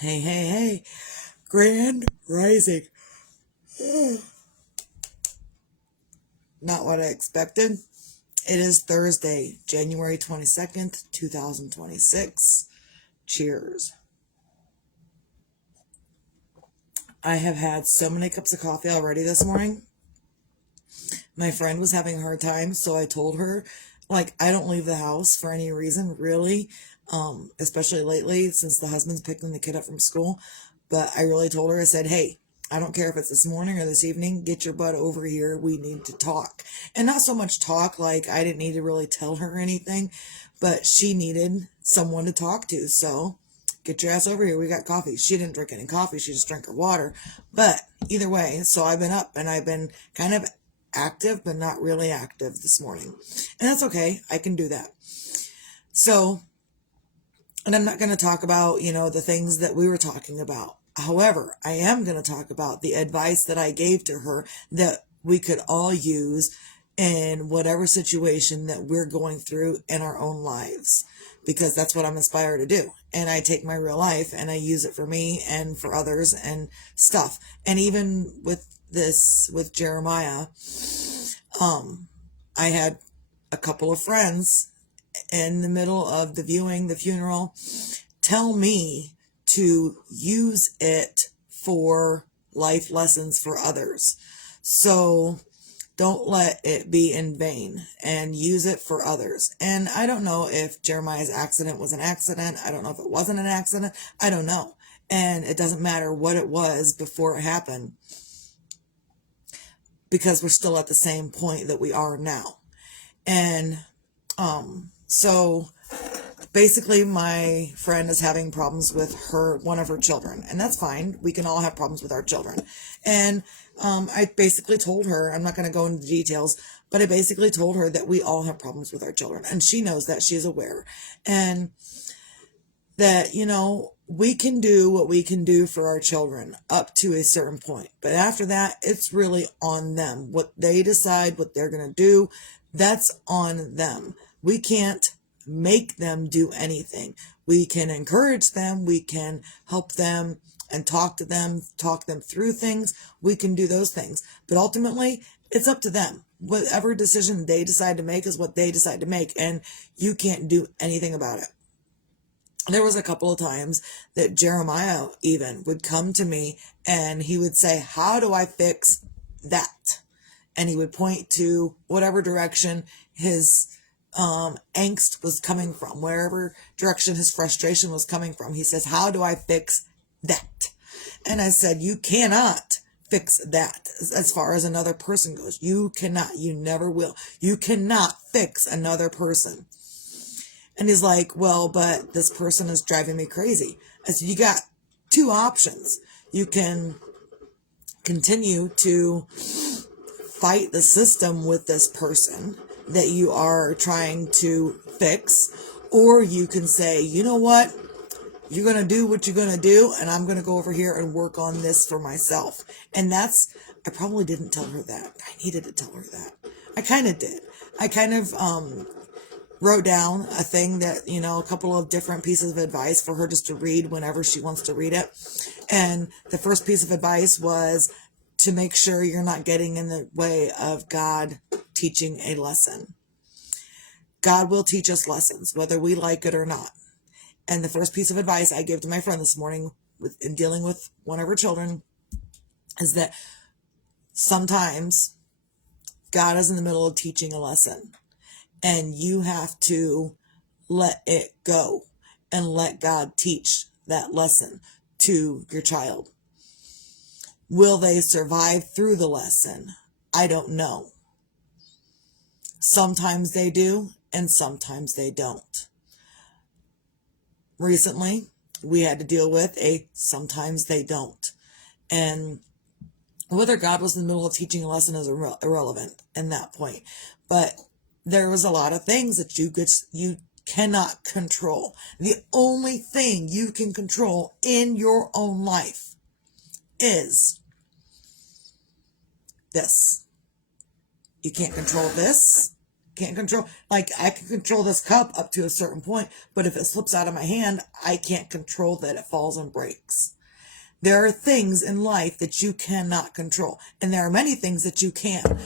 Hey, hey, hey. Grand Rising. Not what I expected. It is Thursday, January 22nd, 2026. Cheers. I have had so many cups of coffee already this morning. My friend was having a hard time, so I told her, I don't leave the house for any reason, really, especially lately since the husband's picking the kid up from school. But I really told her, I said, hey, I don't care if it's this morning or this evening, get your butt over here. We need to talk. And not so much talk, like I didn't need to really tell her anything, but she needed someone to talk to. So get your ass over here. We got coffee. She didn't drink any coffee. She just drank her water. But either way, so I've been up and I've been kind of active, but not really active this morning. And that's okay. I can do that. So, and I'm not going to talk about, the things that we were talking about. However, I am going to talk about the advice that I gave to her that we could all use in whatever situation that we're going through in our own lives, because that's what I'm inspired to do. And I take my real life and I use it for me and for others and stuff. And even with this, with Jeremiah, I had a couple of friends in the middle of the funeral, tell me to use it for life lessons for others. So don't let it be in vain and use it for others. And I don't know if Jeremiah's accident was an accident. I don't know if it wasn't an accident. I don't know. And it doesn't matter what it was before it happened, because we're still at the same point that we are now. And so basically my friend is having problems with one of her children, and that's fine. We can all have problems with our children. And I basically told her, I'm not going to go into the details, but I basically told her that we all have problems with our children, and she knows that. She's aware, and that, we can do what we can do for our children up to a certain point. But after that, it's really on them. What they decide, what they're going to do, that's on them. We can't make them do anything. We can encourage them. We can help them and talk them through things. We can do those things. But ultimately, it's up to them. Whatever decision they decide to make is what they decide to make, and you can't do anything about it. There was a couple of times that Jeremiah even would come to me and he would say, how do I fix that? And he would point to whatever direction his angst was coming from, wherever direction his frustration was coming from. He says, how do I fix that? And I said, you cannot fix that as far as another person goes. You cannot. You never will. You cannot fix another person. And he's like, well, but this person is driving me crazy. I said, you got two options. You can continue to fight the system with this person that you are trying to fix, or you can say, you know what? You're going to do what you're going to do, and I'm going to go over here and work on this for myself. And I probably didn't tell her that. I needed to tell her that. I kind of did. I kind of, wrote down a thing that, a couple of different pieces of advice for her just to read whenever she wants to read it. And the first piece of advice was to make sure you're not getting in the way of God teaching a lesson. God will teach us lessons, whether we like it or not. And the first piece of advice I gave to my friend this morning in dealing with one of her children is that sometimes God is in the middle of teaching a lesson. And you have to let it go and let God teach that lesson to your child. Will they survive through the lesson? I don't know. Sometimes they do, and sometimes they don't. Recently, we had to deal with sometimes they don't. And whether God was in the middle of teaching a lesson is irrelevant in that point. But there was a lot of things that you cannot control. The only thing you can control in your own life is this. You can't control this, Can't control, like I can control this cup up to a certain point, but if it slips out of my hand, I can't control that it falls and breaks. There are things in life that you cannot control, and there are many things that you can.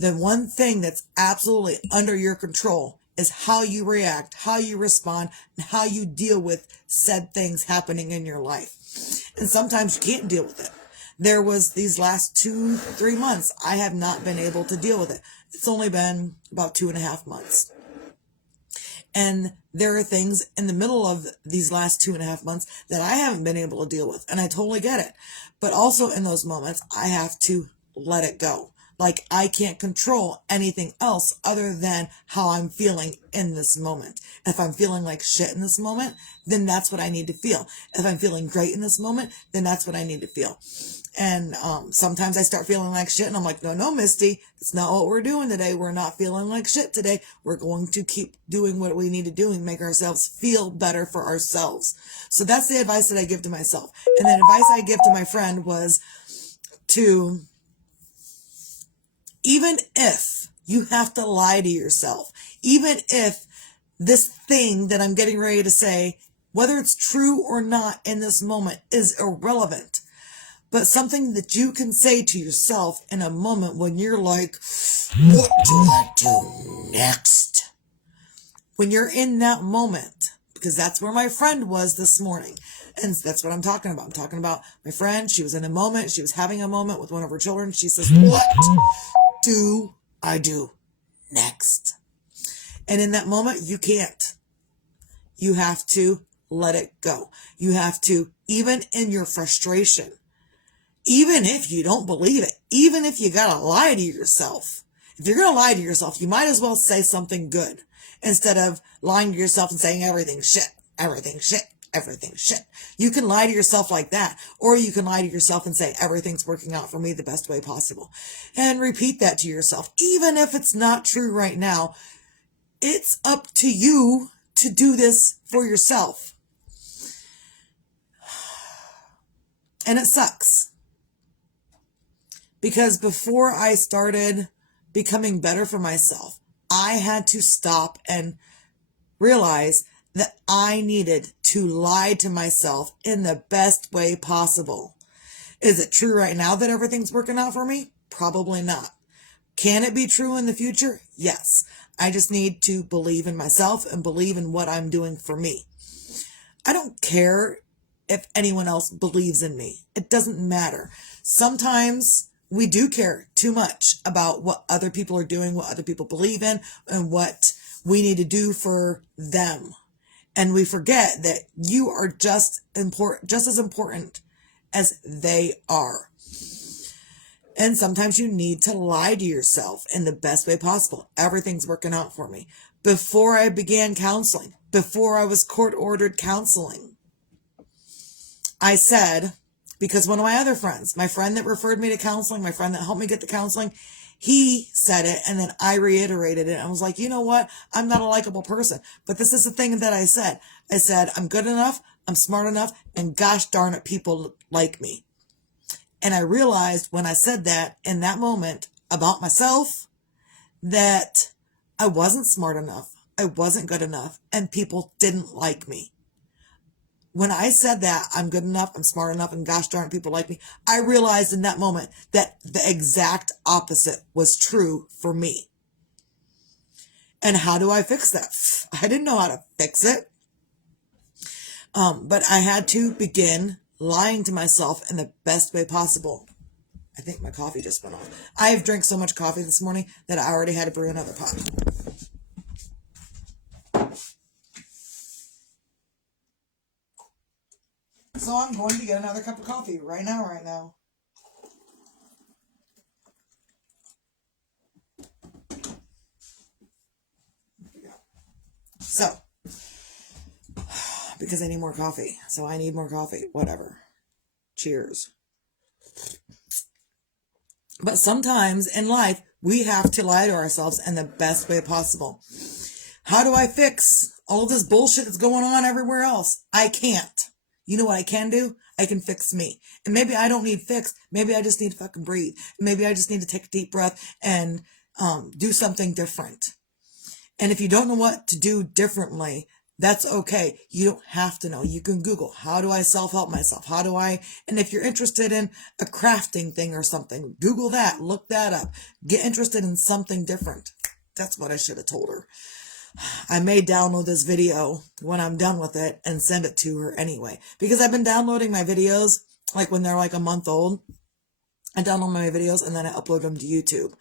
The one thing that's absolutely under your control is how you react, how you respond, and how you deal with said things happening in your life. And sometimes you can't deal with it. There was these last 2-3 months, I have not been able to deal with it. It's only been about 2.5 months. And there are things in the middle of these last 2.5 months that I haven't been able to deal with. And I totally get it. But also in those moments, I have to let it go. Like I can't control anything else other than how I'm feeling in this moment. If I'm feeling like shit in this moment, then that's what I need to feel. If I'm feeling great in this moment, then that's what I need to feel. And sometimes I start feeling like shit and I'm like, no, Misty, it's not what we're doing today. We're not feeling like shit today. We're going to keep doing what we need to do and make ourselves feel better for ourselves. So that's the advice that I give to myself. And the advice I give to my friend was to, even if you have to lie to yourself, even if this thing that I'm getting ready to say, whether it's true or not in this moment, is irrelevant, but something that you can say to yourself in a moment when you're like, what do I do next? When you're in that moment, because that's where my friend was this morning. And that's what I'm talking about. I'm talking about my friend. She was in a moment. She was having a moment with one of her children. She says, what do I do next? And in that moment, you can't. You have to let it go. You have to, even in your frustration, even if you don't believe it, even if you gotta lie to yourself, if you're gonna lie to yourself, you might as well say something good instead of lying to yourself and saying everything's shit, everything's shit, everything's shit. You can lie to yourself like that, or you can lie to yourself and say everything's working out for me the best way possible. And repeat that to yourself. Even if it's not true right now, it's up to you to do this for yourself. And it sucks. Because before I started becoming better for myself, I had to stop and realize that I needed to lie to myself in the best way possible. Is it true right now that everything's working out for me? Probably not. Can it be true in the future? Yes. I just need to believe in myself and believe in what I'm doing for me. I don't care if anyone else believes in me. It doesn't matter. Sometimes we do care too much about what other people are doing, what other people believe in, and what we need to do for them. And we forget that you are just as important as they are. And sometimes you need to lie to yourself in the best way possible. Everything's working out for me. Before I began counseling, before I was court-ordered counseling, I said, because one of my other friends, my friend that referred me to counseling, my friend that helped me get the counseling, he said it, and then I reiterated it. I was like, you know what? I'm not a likable person, but this is the thing that I said. I said, I'm good enough, I'm smart enough, and gosh darn it, people like me. And I realized when I said that in that moment about myself, that I wasn't smart enough, I wasn't good enough, and people didn't like me. When I said that, I'm good enough, I'm smart enough, and gosh darn it, people like me, I realized in that moment that the exact opposite was true for me. And how do I fix that? I didn't know how to fix it. But I had to begin lying to myself in the best way possible. I think my coffee just went off. I've drank so much coffee this morning that I already had to brew another pot. So I'm going to get another cup of coffee right now. So, because I need more coffee. So I need more coffee. Whatever. Cheers. But sometimes in life, we have to lie to ourselves in the best way possible. How do I fix all this bullshit that's going on everywhere else? I can't. You know what I can do? I can fix me. And maybe I don't need fixed. Maybe I just need to fucking breathe. Maybe I just need to take a deep breath and do something different. And if you don't know what to do differently, that's okay. You don't have to know. You can Google, how do I self-help myself? And if you're interested in a crafting thing or something, Google that, look that up, get interested in something different. That's what I should have told her. I may download this video when I'm done with it and send it to her anyway, because I've been downloading my videos like when they're like a month old. I download my videos and then I upload them to YouTube.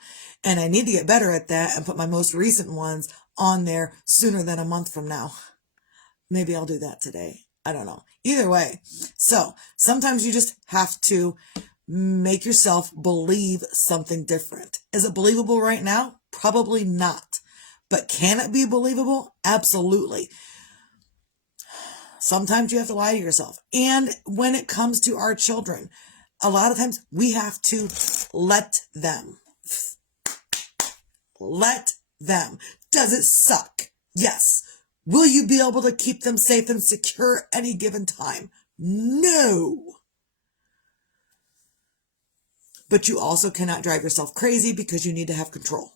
And I need to get better at that and put my most recent ones on there sooner than a month from now. Maybe I'll do that today. I don't know. Either way. So sometimes you just have to make yourself believe something different. Is it believable right now? Probably not. But can it be believable? Absolutely. Sometimes you have to lie to yourself. And when it comes to our children, a lot of times we have to let them. Let them. Does it suck? Yes. Will you be able to keep them safe and secure any given time? No. But you also cannot drive yourself crazy because you need to have control.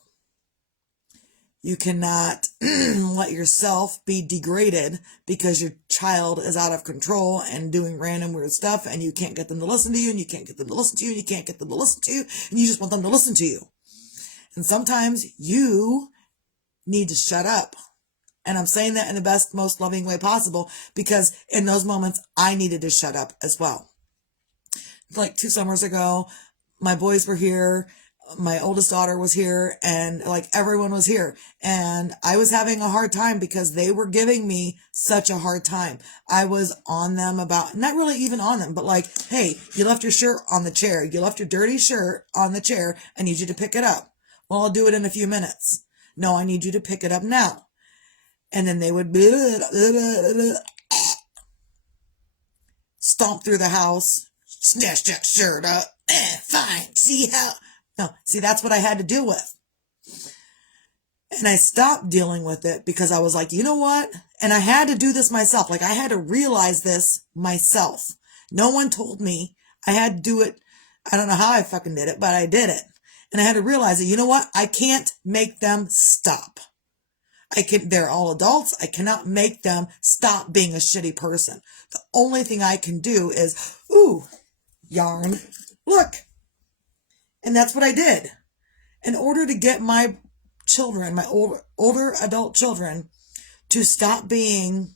You cannot let yourself be degraded because your child is out of control and doing random weird stuff and you can't get them to listen to you and you can't get them to listen to you and you can't get them to listen to you and you just want them to listen to you. And sometimes you need to shut up. And I'm saying that in the best, most loving way possible because in those moments, I needed to shut up as well. Like 2 summers ago, my boys were here. My oldest daughter was here and like everyone was here and I was having a hard time because they were giving me such a hard time. I was on them about, not really even on them, but like, hey, you left your shirt on the chair. You left your dirty shirt on the chair. I need you to pick it up. Well, I'll do it in a few minutes. No, I need you to pick it up now. And then they would stomp through the house, snatch that shirt up. Fine. See, that's what I had to deal with. And I stopped dealing with it because I was like, you know what? And I had to do this myself. Like I had to realize this myself. No one told me. I had to do it. I don't know how I fucking did it, but I did it. And I had to realize that, you know what? I can't make them stop. They're all adults. I cannot make them stop being a shitty person. The only thing I can do is, yarn, look. And that's what I did. In order to get my children, my older adult children, to stop being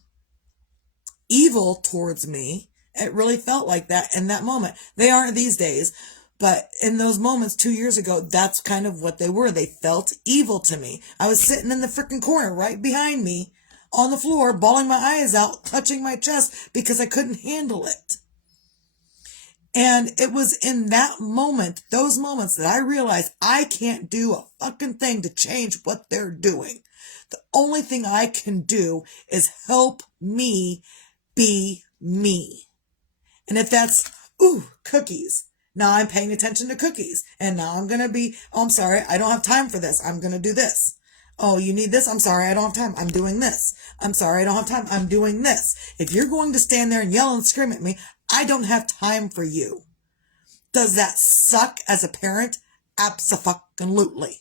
evil towards me, it really felt like that in that moment. They aren't these days, but in those moments 2 years ago, that's kind of what they were. They felt evil to me. I was sitting in the freaking corner right behind me on the floor, bawling my eyes out, touching my chest because I couldn't handle it. And it was in that moment, those moments, that I realized I can't do a fucking thing to change what they're doing. The only thing I can do is help me be me. And if that's, cookies. Now I'm paying attention to cookies. And now I'm going to be, I'm sorry, I don't have time for this. I'm going to do this. Oh, you need this? I'm sorry, I don't have time. I'm doing this. I'm sorry, I don't have time. I'm doing this. If you're going to stand there and yell and scream at me, I don't have time for you. Does that suck as a parent? Abso-fucking-lutely.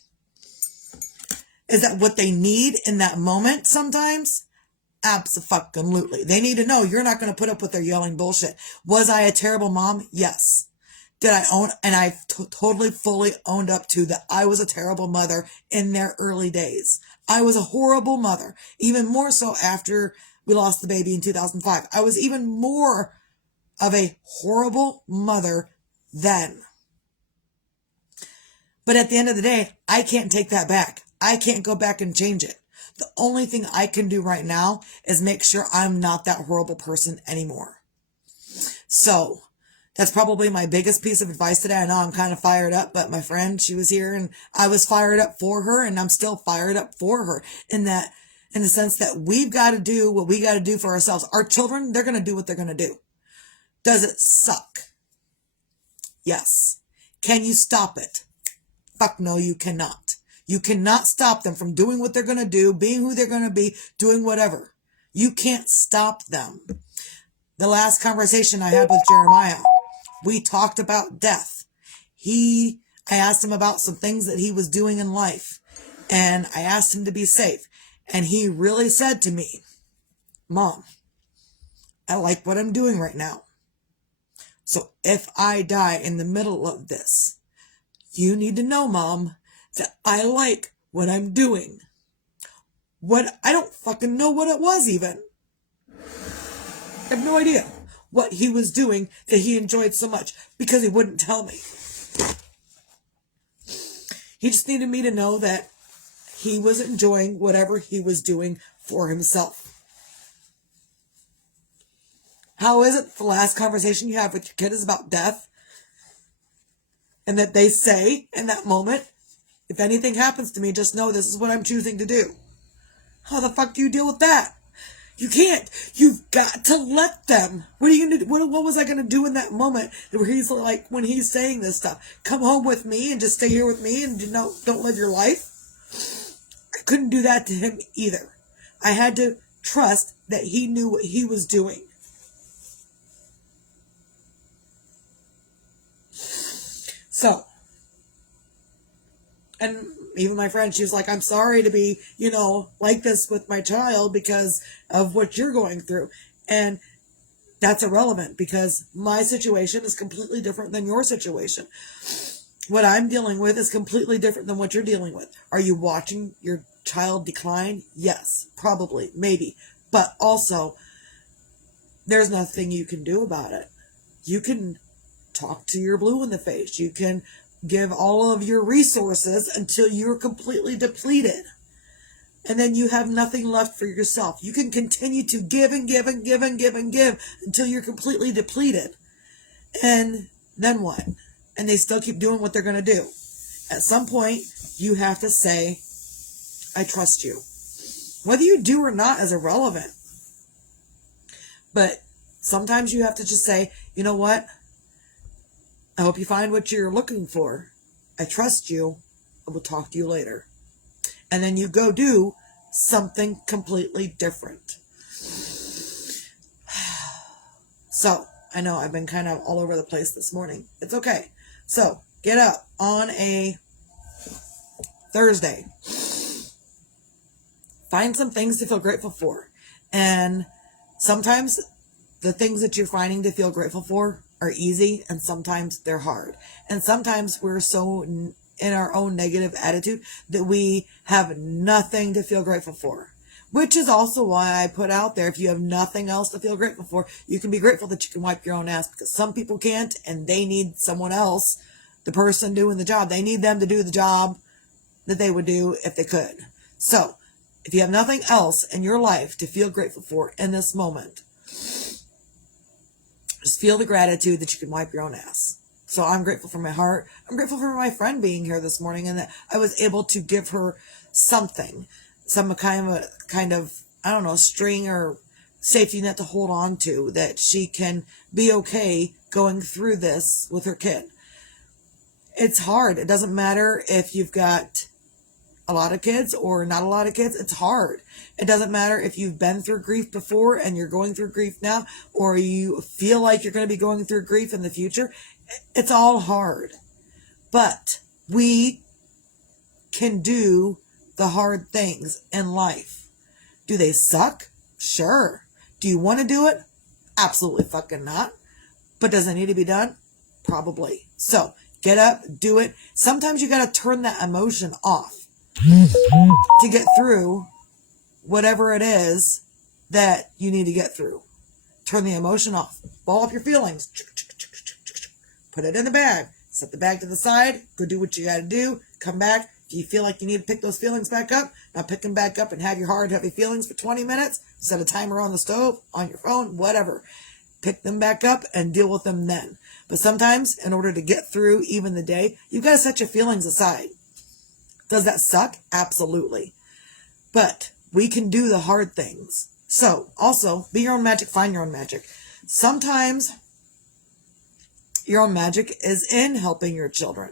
Is that what they need in that moment sometimes? Abso-fucking-lutely. They need to know you're not going to put up with their yelling bullshit. Was I a terrible mom? Yes. Did I own, and I totally fully owned up to that I was a terrible mother in their early days. I was a horrible mother, even more so after we lost the baby in 2005. I was even more of a horrible mother then. But at the end of the day, I can't take that back. I can't go back and change it. The only thing I can do right now is make sure I'm not that horrible person anymore. So that's probably my biggest piece of advice today. I know I'm kind of fired up, but my friend, she was here and I was fired up for her and I'm still fired up for her in the sense that we've got to do what we got to do for ourselves. Our children, they're going to do what they're going to do. Does it suck? Yes. Can you stop it? Fuck no, you cannot. You cannot stop them from doing what they're going to do, being who they're going to be, doing whatever. You can't stop them. The last conversation I had with Jeremiah, we talked about death. I asked him about some things that he was doing in life, and I asked him to be safe. And he really said to me, Mom, I like what I'm doing right now. So if I die in the middle of this, you need to know, Mom, that I like what I'm doing. I don't fucking know what it was even. I have no idea what he was doing that he enjoyed so much because he wouldn't tell me. He just needed me to know that he was enjoying whatever he was doing for himself. How is it the last conversation you have with your kid is about death? And that they say in that moment, if anything happens to me, just know this is what I'm choosing to do. How the fuck do you deal with that? You can't. You've got to let them. What are you going to do? What was I going to do in that moment where he's like, when he's saying this stuff, come home with me and just stay here with me and don't live your life? I couldn't do that to him either. I had to trust that he knew what he was doing. So, and even my friend, she was like, I'm sorry to be, like this with my child because of what you're going through. And that's irrelevant because my situation is completely different than your situation. What I'm dealing with is completely different than what you're dealing with. Are you watching your child decline? Yes, probably, maybe. But also, there's nothing you can do about it. You can talk to your blue in the face. You can give all of your resources until you're completely depleted. And then you have nothing left for yourself. You can continue to give and give and give and give and give until you're completely depleted. And then what? And they still keep doing what they're going to do. At some point, you have to say, I trust you. Whether you do or not is irrelevant. But sometimes you have to just say, you know what? I hope you find what you're looking for. I trust you. I will talk to you later. And then you go do something completely different. So, I know I've been kind of all over the place this morning. It's okay. So, get up on a Thursday. Find some things to feel grateful for. And sometimes the things that you're finding to feel grateful for are easy, and sometimes they're hard. And sometimes we're so in our own negative attitude that we have nothing to feel grateful for. Which is also why I put out there, if you have nothing else to feel grateful for, you can be grateful that you can wipe your own ass, because some people can't, and they need someone else, the person doing the job. They need them to do the job that they would do if they could. So, if you have nothing else in your life to feel grateful for in this moment, just feel the gratitude that you can wipe your own ass. So I'm grateful for my heart. I'm grateful for my friend being here this morning and that I was able to give her something, some kind of, I don't know, string or safety net to hold on to, that she can be okay going through this with her kid. It's hard. It doesn't matter if you've got a lot of kids or not a lot of kids. It's hard. It doesn't matter if you've been through grief before and you're going through grief now, or you feel like you're going to be going through grief in the future. It's all hard. But we can do the hard things in life. Do they suck? Sure. Do you want to do it? Absolutely fucking not. But does it need to be done? Probably. So get up, do it. Sometimes you got to turn that emotion off to get through whatever it is that you need to get through. Turn the emotion off. Ball up your feelings. Put it in the bag. Set the bag to the side. Go do what you got to do. Come back. If you feel like you need to pick those feelings back up, now pick them back up and have your hard, heavy feelings for 20 minutes. Set a timer on the stove, on your phone, whatever. Pick them back up and deal with them then. But sometimes, in order to get through even the day, you've got to set your feelings aside. Does that suck? Absolutely. But we can do the hard things. So, also, be your own magic, find your own magic. Sometimes your own magic is in helping your children.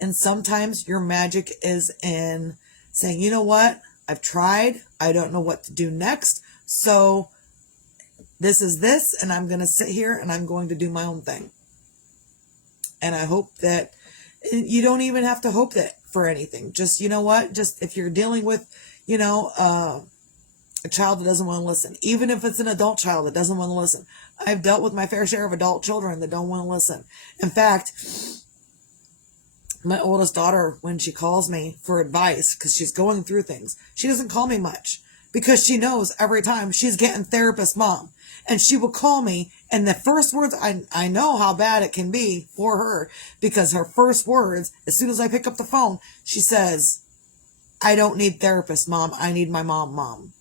And sometimes your magic is in saying, you know what? I've tried. I don't know what to do next. So, this is this, and I'm going to sit here and I'm going to do my own thing. And I hope that you don't even have to hope that for anything. Just, you know what? Just if you're dealing with, a child that doesn't want to listen, even if it's an adult child that doesn't want to listen. I've dealt with my fair share of adult children that don't want to listen. In fact, my oldest daughter, when she calls me for advice, because she's going through things, she doesn't call me much because she knows every time she's getting therapist mom. And she will call me, and the first words, I know how bad it can be for her, because her first words, as soon as I pick up the phone, she says, I don't need therapist mom, I need my mom.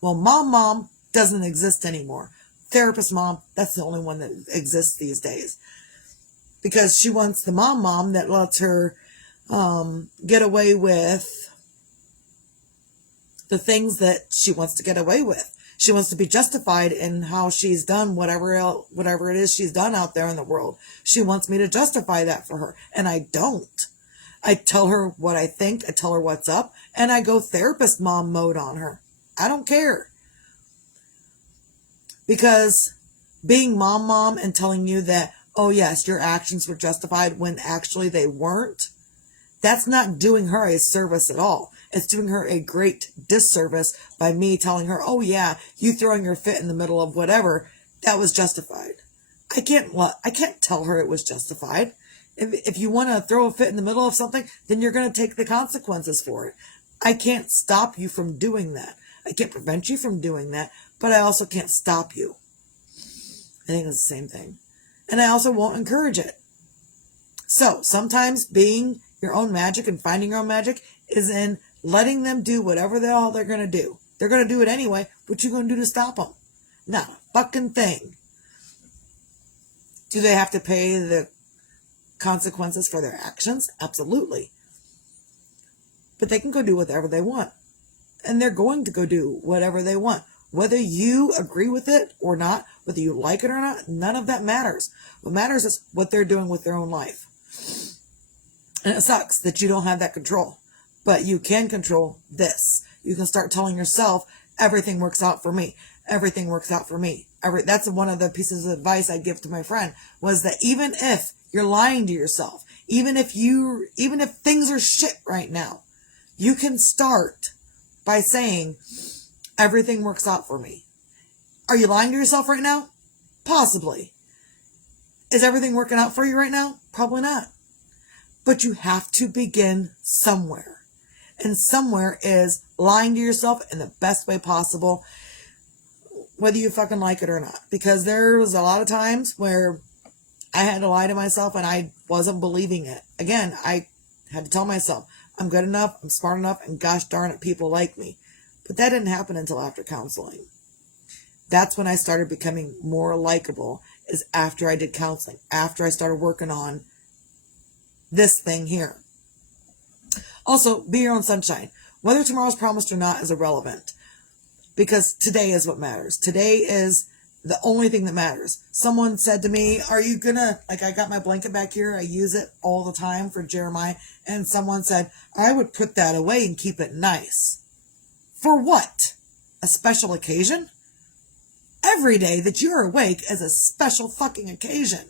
Well, mom doesn't exist anymore. Therapist mom, that's the only one that exists these days. Because she wants the mom that lets her get away with the things that she wants to get away with. She wants to be justified in how she's done whatever it is she's done out there in the world. She wants me to justify that for her, and I don't. I tell her what I think, I tell her what's up, and I go therapist mom mode on her. I don't care. Because being mom and telling you that, oh yes, your actions were justified when actually they weren't, that's not doing her a service at all. It's doing her a great disservice by me telling her, oh yeah, you throwing your fit in the middle of whatever, that was justified. I can't tell her it was justified. If you want to throw a fit in the middle of something, then you're going to take the consequences for it. I can't stop you from doing that. I can't prevent you from doing that, but I also can't stop you. I think it's the same thing. And I also won't encourage it. So sometimes being your own magic and finding your own magic is in letting them do whatever the hell they're going to do. They're going to do it anyway. What you going to do to stop them? Not a fucking thing. Do they have to pay the consequences for their actions? Absolutely. But they can go do whatever they want. And they're going to go do whatever they want. Whether you agree with it or not, whether you like it or not, none of that matters. What matters is what they're doing with their own life. And it sucks that you don't have that control. But you can control this. You can start telling yourself, everything works out for me. Everything works out for me. That's one of the pieces of advice I give to my friend, was that even if you're lying to yourself, even if things are shit right now, you can start by saying, everything works out for me. Are you lying to yourself right now? Possibly. Is everything working out for you right now? Probably not. But you have to begin somewhere. And somewhere is lying to yourself in the best way possible, whether you fucking like it or not. Because there was a lot of times where I had to lie to myself and I wasn't believing it. Again, I had to tell myself, I'm good enough, I'm smart enough, and gosh darn it, people like me. But that didn't happen until after counseling. That's when I started becoming more likable, is after I did counseling, after I started working on this thing here. Also, be your own sunshine. Whether tomorrow's promised or not is irrelevant, because today is what matters. Today is the only thing that matters. Someone said to me, are you gonna, I got my blanket back here, I use it all the time for Jeremiah, and someone said, I would put that away and keep it nice. For what? A special occasion? Every day that you're awake is a special fucking occasion.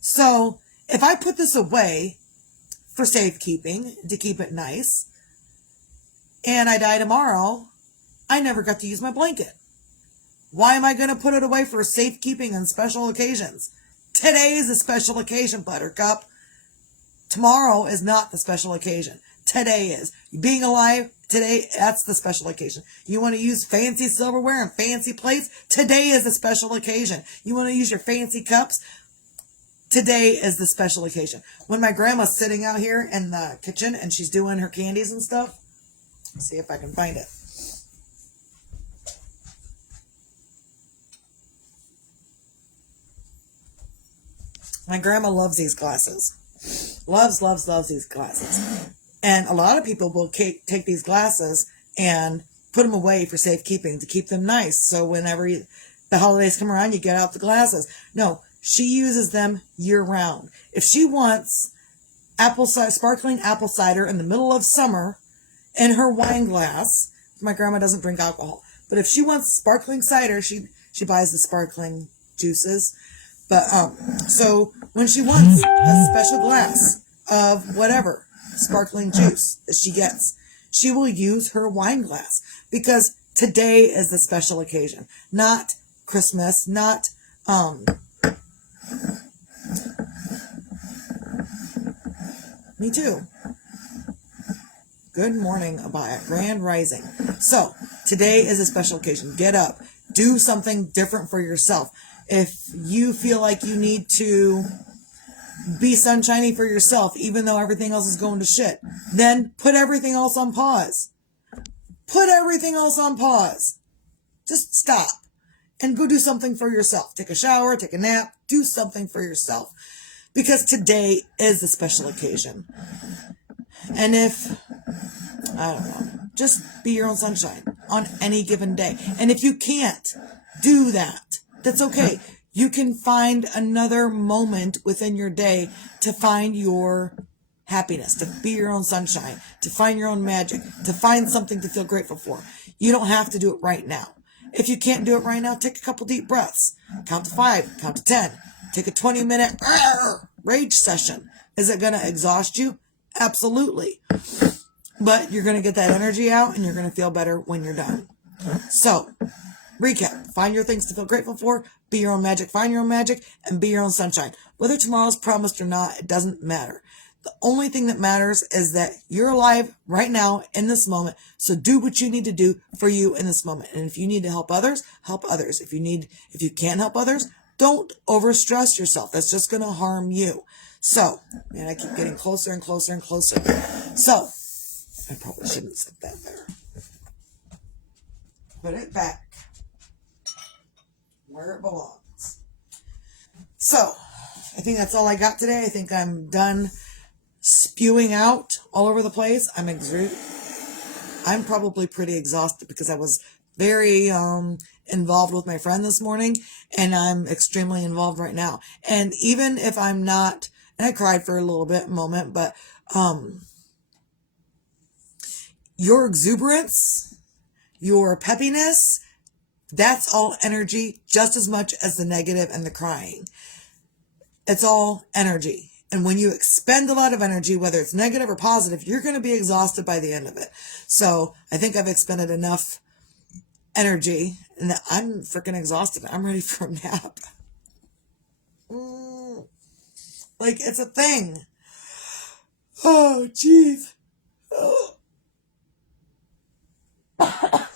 So, if I put this away for safekeeping, to keep it nice, and I die tomorrow, I never got to use my blanket. Why am I going to put it away for safekeeping and special occasions? Today is a special occasion, Buttercup. Tomorrow is not the special occasion. Today is. Being alive, today, that's the special occasion. You want to use fancy silverware and fancy plates? Today is the special occasion. You want to use your fancy cups? Today is the special occasion. When my grandma's sitting out here in the kitchen and she's doing her candies and stuff, let's see if I can find it. My grandma loves these glasses. Loves these glasses. And a lot of people will take these glasses and put them away for safekeeping to keep them nice. So whenever the holidays come around, you get out the glasses. No, she uses them year round. If she wants sparkling apple cider in the middle of summer in her wine glass, my grandma doesn't drink alcohol, but if she wants sparkling cider, she buys the sparkling juices. But so when she wants a special glass of whatever sparkling juice that she gets, she will use her wine glass, because Today is the special occasion, not Christmas, not, me too. Good morning, Abaya. Grand rising. So, today is a special occasion. Get up. Do something different for yourself. If you feel like you need to be sunshiny for yourself, even though everything else is going to shit, then put everything else on pause. Put everything else on pause. Just stop and go do something for yourself. Take a shower, take a nap, do something for yourself. Because today is a special occasion. And if, I don't know, just be your own sunshine on any given day. And if you can't do that, that's okay. You can find another moment within your day to find your happiness, to be your own sunshine, to find your own magic, to find something to feel grateful for. You don't have to do it right now. If you can't do it right now, take a couple deep breaths. Count to 5, count to 10. Take a 20-minute rage session. Is it going to exhaust you? Absolutely. But you're going to get that energy out and you're going to feel better when you're done. So, recap. Find your things to feel grateful for. Be your own magic. Find your own magic and be your own sunshine. Whether tomorrow's promised or not, it doesn't matter. The only thing that matters is that you're alive right now in this moment. So do what you need to do for you in this moment. And if you need to help others, help others. If you can't help others, don't overstress yourself. That's just going to harm you. So, man, I keep getting closer and closer and closer. So, I probably shouldn't sit that there. Put it back where it belongs. So, I think that's all I got today. I think I'm done spewing out all over the place. I'm probably pretty exhausted because I was very involved with my friend this morning, and I'm extremely involved right now. And even if I'm not, and I cried for a little moment, but your exuberance, your peppiness, that's all energy just as much as the negative and the crying. It's all energy. And when you expend a lot of energy, whether it's negative or positive, you're going to be exhausted by the end of it. So I think I've expended enough energy and that I'm freaking exhausted. I'm ready for a nap. Like, it's a thing. Oh, jeez. Oh.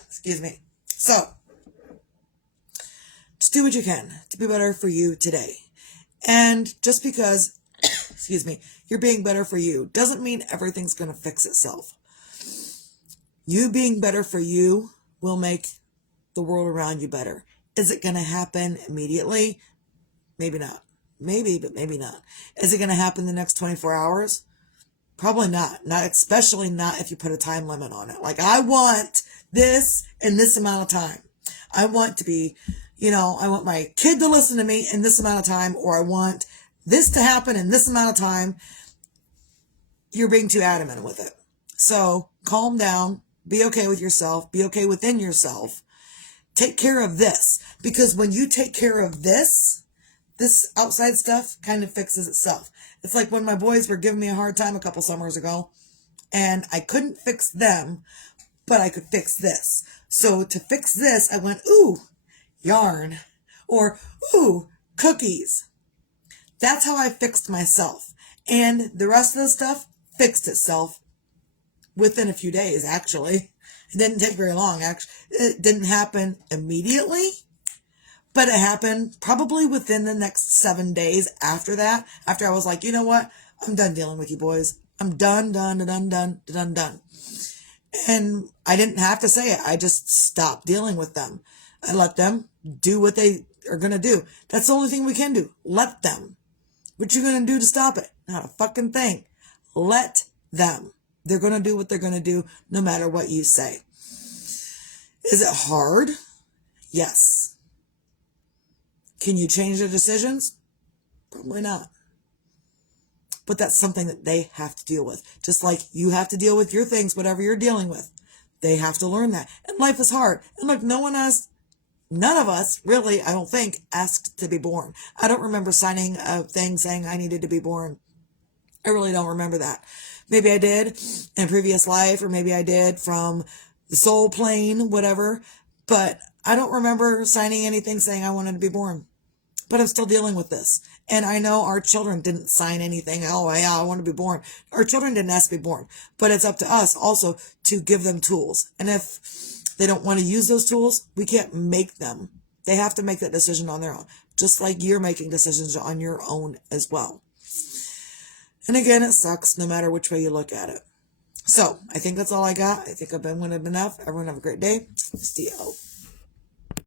Excuse me. So, just do what you can to be better for you today. And just because, excuse me, you're being better for you doesn't mean everything's going to fix itself. You being better for you will make the world around you better. Is it going to happen immediately? Maybe not. Maybe, but maybe not. Is it going to happen in the next 24 hours? Probably not. Especially not if you put a time limit on it. Like, I want this in this amount of time. I want to be, I want my kid to listen to me in this amount of time, or I want this to happen in this amount of time. You're being too adamant with it. So calm down. Be okay with yourself. Be okay within yourself. Take care of this. Because when you take care of this outside stuff kind of fixes itself. It's like when my boys were giving me a hard time a couple summers ago, and I couldn't fix them, but I could fix this. So to fix this, I went, ooh, yarn, or ooh, cookies. That's how I fixed myself. And the rest of the stuff fixed itself within a few days, actually. It didn't take very long, actually. It didn't happen immediately, but it happened probably within the next 7 days after that. After I was like, you know what? I'm done dealing with you boys. I'm done. And I didn't have to say it. I just stopped dealing with them. I let them do what they are going to do. That's the only thing we can do. Let them. What you going to do to stop it? Not a fucking thing. Let them. They're going to do what they're going to do no matter what you say. Is it hard? Yes. Can you change their decisions? Probably not. But that's something that they have to deal with. Just like you have to deal with your things, whatever you're dealing with. They have to learn that. And life is hard. And look, none of us really, I don't think, asked to be born. I don't remember signing a thing saying I needed to be born. I really don't remember that. Maybe I did in a previous life, or maybe I did from the soul plane, whatever. But I don't remember signing anything saying I wanted to be born. But I'm still dealing with this. And I know our children didn't sign anything. Oh, yeah, I want to be born. Our children didn't ask to be born. But it's up to us also to give them tools. And if they don't want to use those tools, we can't make them. They have to make that decision on their own. Just like you're making decisions on your own as well. And again, it sucks no matter which way you look at it. So I think that's all I got. I think I've been enough. Everyone have a great day. See you out.